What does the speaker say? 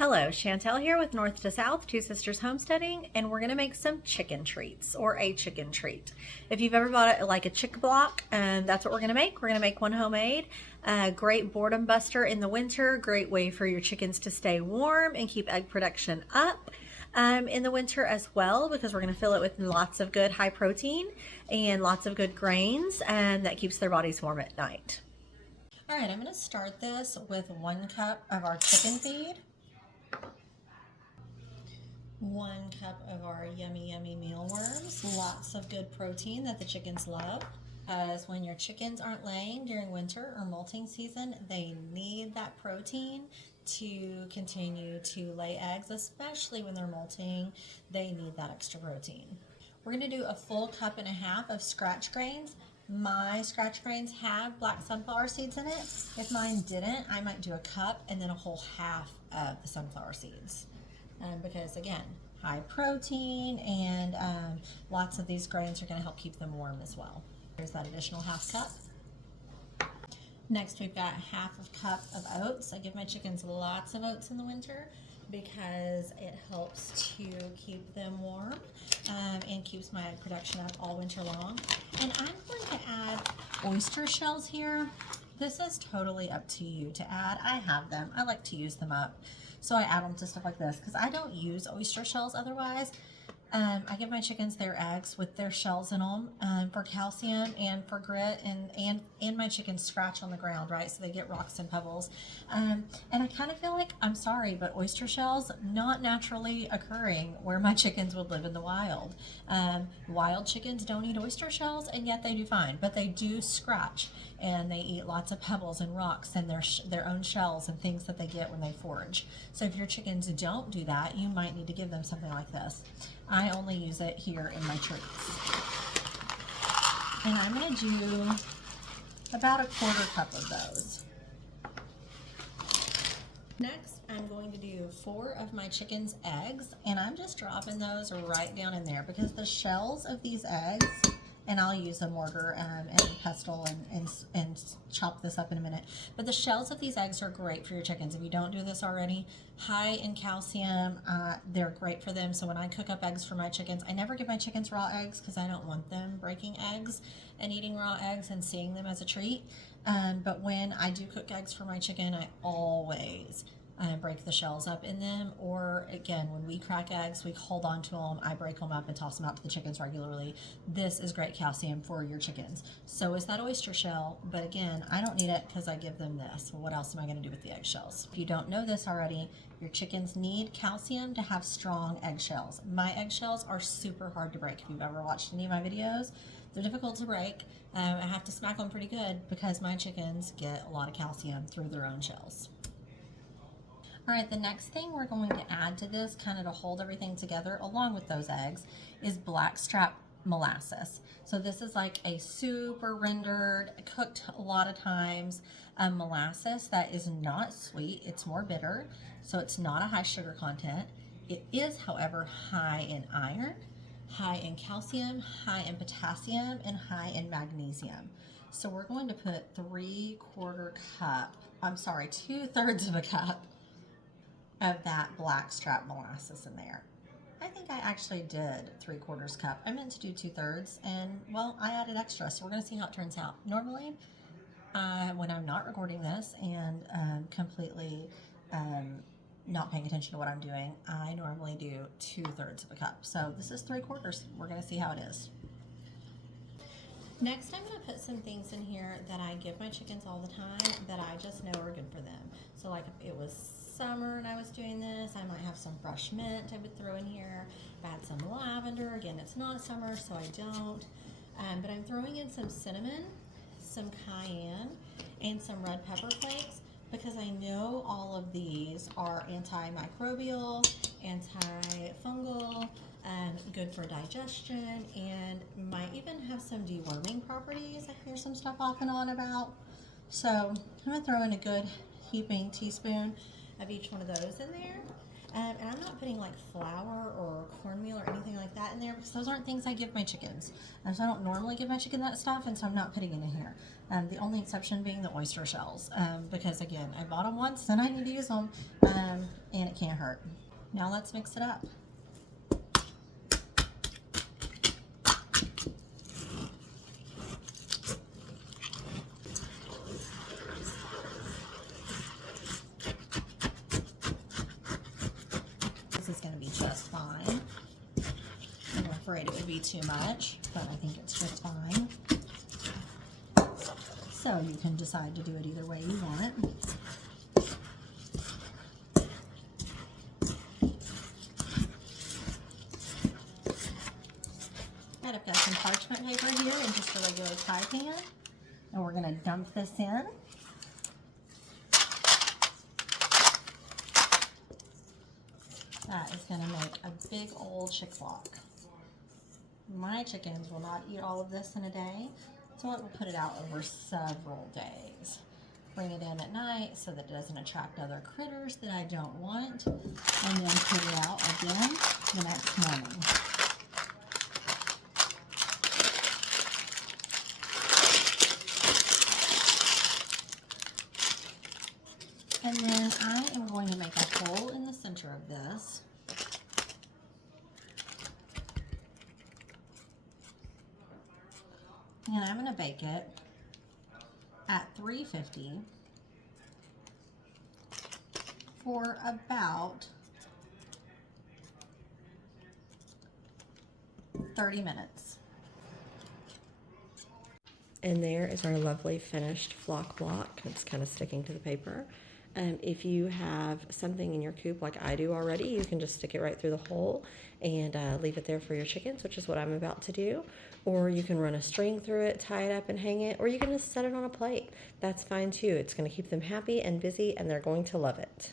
Hello, Chantel here with North to South, Two Sisters Homesteading, and we're going to make some chicken treats, or a chicken treat. If you've ever bought like a chick block, that's what we're going to make. We're going to make one homemade. Great boredom buster in the winter, great way for your chickens to stay warm and keep egg production up in the winter as well, because we're going to fill it with lots of good high protein and lots of good grains, and that keeps their bodies warm at night. All right, I'm going to start this with 1 cup of our chicken feed. 1 cup of our yummy mealworms, lots of good protein that the chickens love. Because when your chickens aren't laying during winter or molting season, they need that protein to continue to lay eggs, especially when they're molting. They need that extra protein. We're going to do a full 1.5 cups of scratch grains. My scratch grains have black sunflower seeds in it. If mine didn't, I might do 1 cup and then a whole half of the sunflower seeds. Because again, high protein and lots of these grains are going to help keep them warm as well. There's that additional 1/2 cup. Next, we've got 1/2 cup of oats. I give my chickens lots of oats in the winter because it helps to keep them warm and keeps my egg production up all winter long. And I'm going to add oyster shells here. This is totally up to you to add. I have them. I like to use them up. So I add them to stuff like this because I don't use oyster shells otherwise. I give my chickens their eggs with their shells in them for calcium and for grit, and my chickens scratch on the ground, right? So they get rocks and pebbles. And I kind of feel like, I'm sorry, but oyster shells not naturally occurring where my chickens would live in the wild. Wild chickens don't eat oyster shells, and yet they do fine, but they do scratch, and they eat lots of pebbles and rocks and their own shells and things that they get when they forage. So if your chickens don't do that, you might need to give them something like this. I only use it here in my treats. And I'm going to do about 1/4 cup of those. Next, I'm going to do 4 of my chickens' eggs, and I'm just dropping those right down in there because the shells of these eggs, and I'll use a mortar and pestle and chop this up in a minute. But the shells of these eggs are great for your chickens. If you don't do this already, high in calcium, they're great for them. So when I cook up eggs for my chickens, I never give my chickens raw eggs because I don't want them breaking eggs and eating raw eggs and seeing them as a treat. But when I do cook eggs for my chicken, I always break the shells up in them, or again, when we crack eggs, we hold on to them. I break them up and toss them out to the chickens regularly. This is great calcium for your chickens. So is that oyster shell, but again, I don't need it because I give them this. Well, what else am I going to do with the eggshells? If you don't know this already, your chickens need calcium to have strong eggshells. My eggshells are super hard to break. If you've ever watched any of my videos, they're difficult to break. I have to smack them pretty good because my chickens get a lot of calcium through their own shells. All right, the next thing we're going to add to this, kind of to hold everything together along with those eggs, is blackstrap molasses. So this is like a super rendered, cooked a lot of times, molasses that is not sweet. It's more bitter, so it's not a high sugar content. It is, however, high in iron, high in calcium, high in potassium, and high in magnesium. So we're going to put 2/3 of a cup of that blackstrap molasses in there. I think I actually did 3/4 cup. I meant to do 2/3, and well, I added extra, so we're going to see how it turns out. Normally, when I'm not recording this and completely not paying attention to what I'm doing, I normally do 2/3 of a cup. So this is 3/4. We're going to see how it is. Next, I'm going to put some things in here that I give my chickens all the time that I just know are good for them. So like if it was summer and I was doing this, I might have some fresh mint I would throw in here. If I had some lavender, again, it's not summer, so I don't. But I'm throwing in some cinnamon, some cayenne, and some red pepper flakes because I know all of these are antimicrobial, antifungal, good for digestion, and might even have some deworming properties. I hear some stuff off and on about. So I'm going to throw in a good heaping teaspoon of each one of those in there. And I'm not putting like flour or cornmeal or anything like that in there because those aren't things I give my chickens. So I don't normally give my chicken that stuff, and so I'm not putting it in here. The only exception being the oyster shells because again, I bought them once and I need to use them. and it can't hurt. Now let's mix it up. This is going to be just fine. I'm afraid it would be too much, but I think it's just fine. So you can decide to do it either way you want. And I've got some parchment paper here and just a regular pie pan. And we're going to dump this in. That is going to make a big old chick block. My chickens will not eat all of this in a day, so I will put it out over several days. Bring it in at night so that it doesn't attract other critters that I don't want, and then put it out again the next morning. And then I am going to make a hole in the center of this. And I'm going to bake it at 350 for about 30 minutes. And there is our lovely finished flock block. It's kind of sticking to the paper. If you have something in your coop like I do already, you can just stick it right through the hole and leave it there for your chickens, which is what I'm about to do. Or you can run a string through it, tie it up and hang it, or you can just set it on a plate. That's fine too. It's going to keep them happy and busy, and they're going to love it.